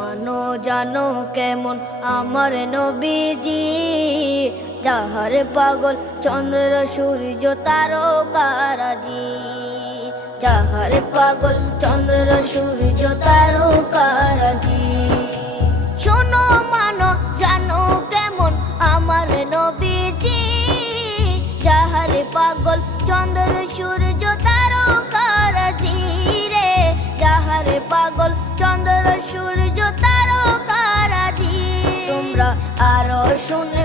মানো জানো কেমন আমার নবীজি, যাহার পাগল চন্দ্র সূর্য তারকারাজি, যাহার পাগল চন্দ্র সূর্য তারকারাজি। শোনো মানো জানো কেমন আমার নবীজি, যাহার পাগল চন্দ্র সূর্য তারকারাজি রে, যাহার পাগল চন্দ্র সূর্য তারকারাজি। তোমরা আরো শুনে